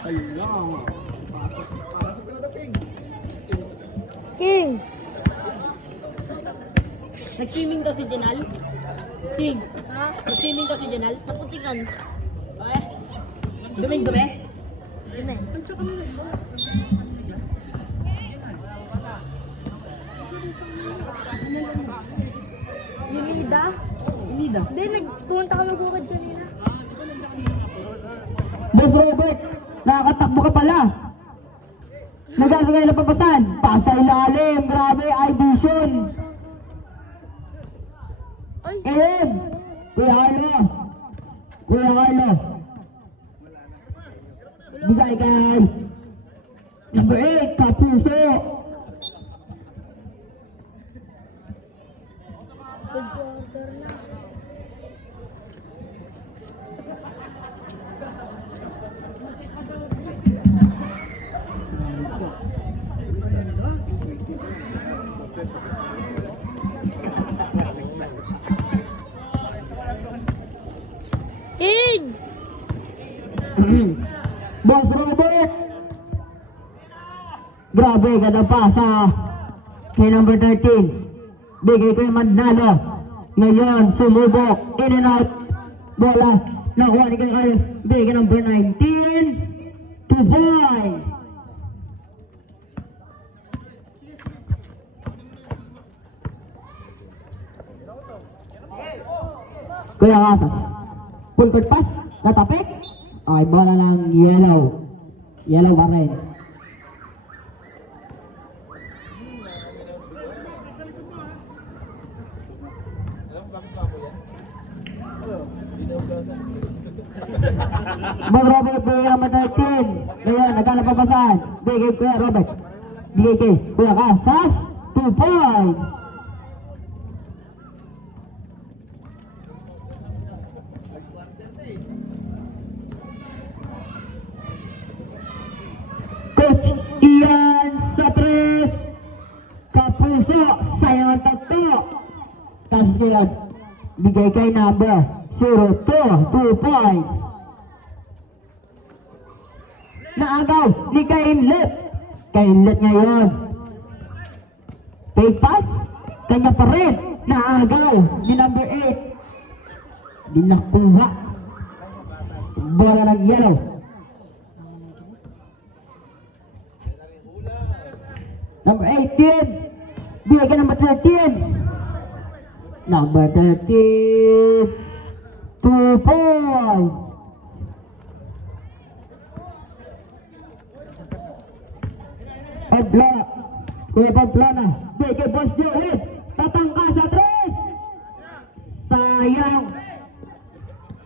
Ayun lang. Pasok ka na daw, King. King! Nag-swimming daw si Jenal. King, Ha? nag-swimming daw si Jenal. Naputikan. Okay? Duming-dumi. Dime. Yunida? Inida. Hindi, nagpunta ka magukad kanina. Boss Robert, nakakatakbo ka pala. Nagano kayo na papasan? Pasa ilalim, grabe, I-vision. Ay! Ngayon, Kuya Carlo. Kuya Carlo. Bigay kay number 8, Kapuso. Good quarter na. King! Boss Robert. Grabe, ganda pasa kay number 13. Bigay ko yung Mandalo. Ngayon, sumubok. In and out. Bola. Nakuha ni Kay. Bigay number 19. 2 points. Kuya Kasas. Full court pass. Natapik. Okay, bola ng yellow. Yellow pa rin. Boss Robert, bigay number 13. Ngayon, nagkalapapasan. Bigay Kuya Robert. Bigay kay Kuya Kasas. 2 points. Coach Ian sa 3. Kapuso, sayang ang tatlo. Tapos ngayon, bigay kay number 02. 2 points. Naagaw ni Kainlet. Kainlet ngayon. Fake pass. Kanya pa rin. Naagaw ni number 8. Di nakuha. Bola ng yellow. Number 18. Bigay ka number 13. Number 13. 2 points. Pamplona. Kuya Pamplona. Bigay kay Boss Joey. Tatangka sa 3. Sayang.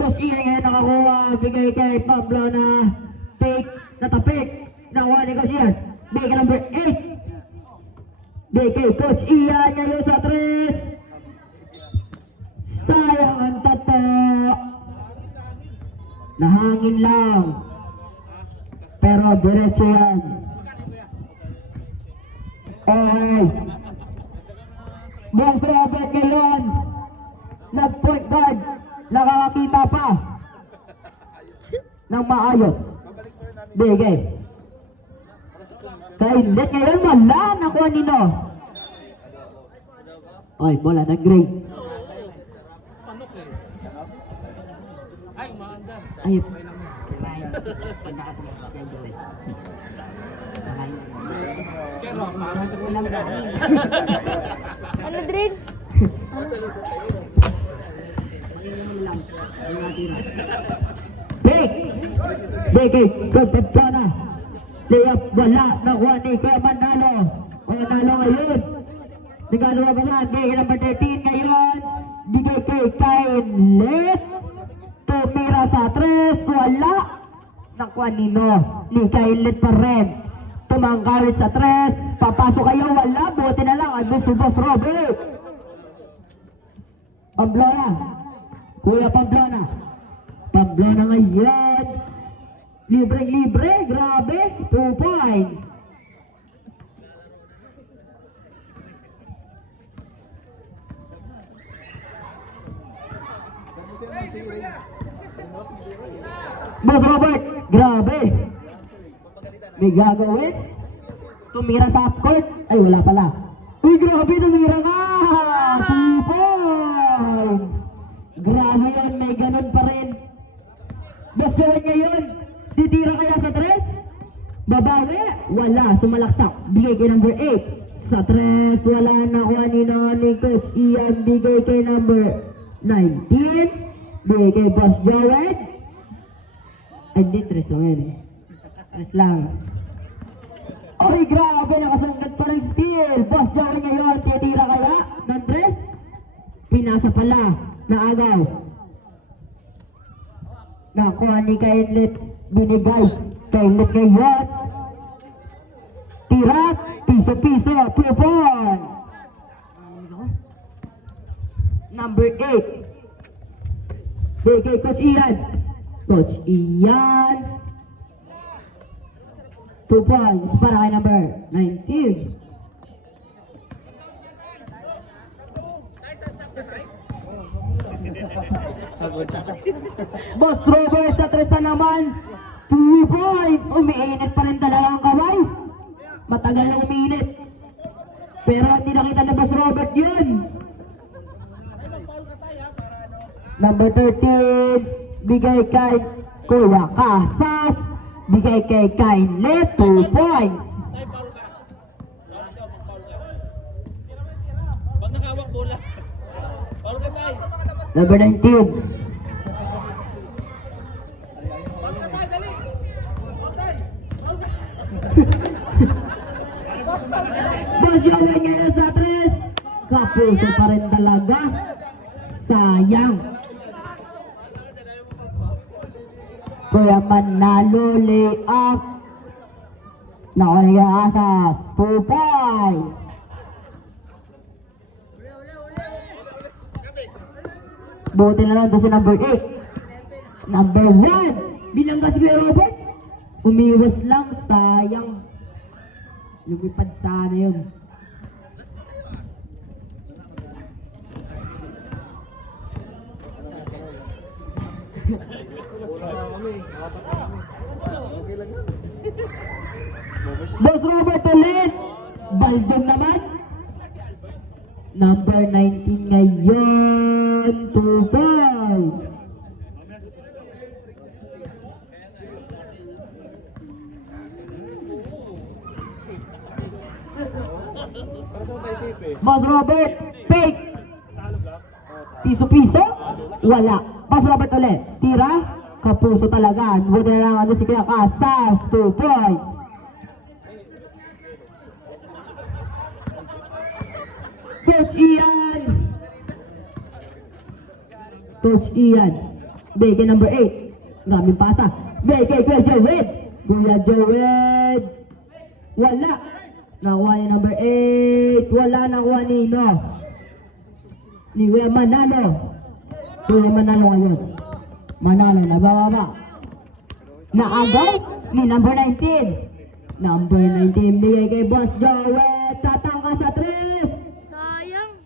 Coach Ian ngayon nakakuha. Bigay kay Pamplona. Take. Natapik. Nakuha ni Coach Ian. Bigay kay number 8. Bigay kay Coach Ian ngayon sa 3. Sayang ang tato. Nahangin lang. Pero diretso yan. Okay. Boss Robert ngayon. Nag-point guard. Nakakakita pa. Nang maayos. Bigay. Kainlet ngayon wala. Nakuha nino. Oy, bola na grade. Ay, Ano, Drin? Big! Bigay! Pagpagpana! Layup! Wala! Nakuha ni Kuya Manalo! Manalo ngayon! Nagagawa ba saan? Bigay number 13 ngayon! Bigay kay Kainlet! Tumira sa 3! Wala! Nakuha nino! Ni Kainlet pa rin! Tumangkawit sa 3! Papasok kayo! Wala! Buti na lang! Ano si Boss Robert? Pamplona! Kuya Pamplona! Pamplona ngayon! Libre-libre! Grabe! 2 points! Boss Robert! Grabe! May gagawin? Tumira sa half court? Ay, wala pala. Uy, grabe, tumira nga! 2 points! Grabe yun, may ganun pa rin. Boss Joel ngayon, titira kaya sa 3? Babawi? Wala, sumalaksak. Bigay kay number 8. Sa 3, wala nakuha ni Coach Ian. Bigay kay number 19. Bigay kay Boss Joel. Ay, hindi, 3 lang yun. 3 lang. Oy, grabe, nakasanggat pa ng steal. Boss Joel ngayon, titira kaya ng 3? Pinasa pala, naagaw. Nakuha ni Kainlit, binigay. Kainlit ngayon. Tira, piso-piso, 2 points. Number 8. Bigay Coach Ian. Coach Ian. 2 points para kay number 19. Boss Robert sa 3 na naman. 2 points. Umiinit pa rin talaga ang kamay. Matagal na umiinit. Pero hindi nakita na Boss Robert yun. Number 13. Bigay kay Kuya Casas. Bigay kay Kainlet. 2 points. Pag nakawak bola. Paul ka tayo. Number 19. Boss Joel ngayon sa 3. Kapuso pa rin talaga. Sayang. Kuya Manalo lay up. Nakuha Asas. 2 points. Buti na lang doon si number 8. Number 1. Bilanggas Kuya Robert. Umiwas lang. Sayang. Lumipad sana yun. Boss Robert ulit. Baldong naman. Number 19 ngayon. 2 points. Boss Robert, fake. Piso-piso? Wala. Boss Robert ulit. Tira? Kapuso talaga. Buti na lang ano si Kuya Casas. 2 points. Coach Ian. Coach Ian. Bigay number 8. Maraming pasa. Bigay Kuya Joel. Kuya Joel. Wala. Nakuha ni number 8. Wala nakuha ni Kuya Manalo. Kuya Manalo ngayon. Manalo na bababa. Naagay ni number 19. Number 19 bigay kay Boss Joel. Tatangka sa 3. Sayang.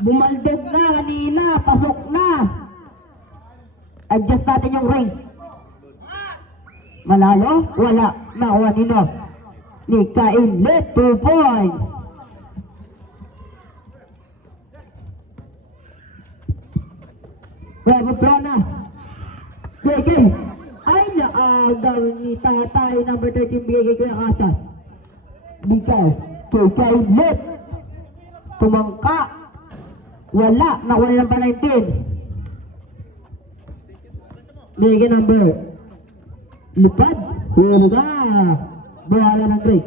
Bumaldog na kanina. Pasok na. Adjust natin yung ring. Manalo? Wala. Nakuha ni Kainlet. 2 points. Pababa na. Bigay. Ay, naagaw ni Tatay. Number 13 bigay kay Kuya Casas. Bigay kay Kainlet. Tumangka. Wala. Nakuha ng 19. Bigay number. Lipad. Huga. Bahala ng break.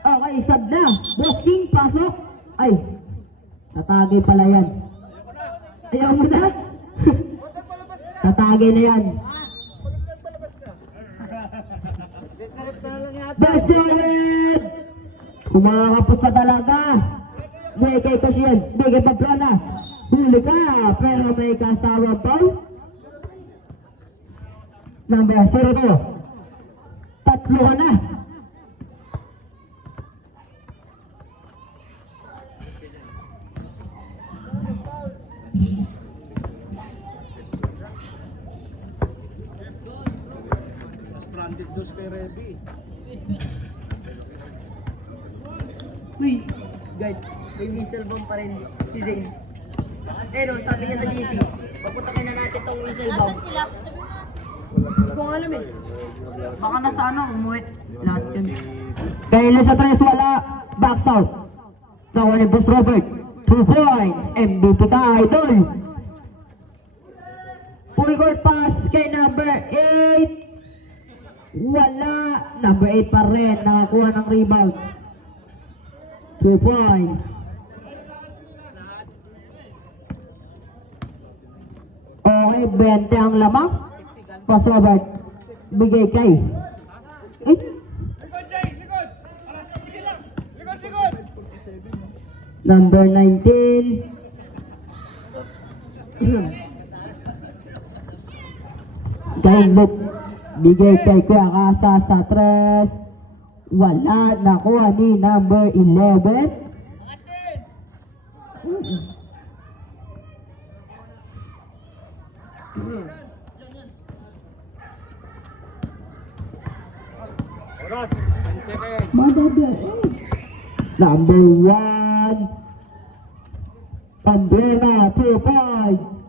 Okay, sab na. Boss King, pasok. Ay, tatagay pala yan. Ayaw mo na? Tatagay na yan. Boss Joel! Kumakapos na talaga. Bigay ko siya. Bigay pa plana. Huli ka, pero may kasawang Paul. Number 02. Tatlo ka na. 400 dos kay Reby. Uy, guard. May whistle bomb pa rin si Zane. Pero sabi niya sa GC, paputakin na natin tong whistle bomb. sila? Hindi ko alam eh. Baka nasa ano, umuwi. Lahat yun. Kaya ilan sa tres wala. Box out. Nakuha ni Boss Robert. 2 points. MVP ka, idol. Full court pass kay number 8. Wala. Number 8 pa rin. Nakakuha ng rebound. 2 points. Okay, 20 ang lamang. Boss Robert, bigay kay. Number 19. Gainloop. Bigay kay Kuya Kasa sa tres. Wala. Nakuha ni number 11. Oras, 10 seconds. Madadein. Number 1. Pamblena, 2 points.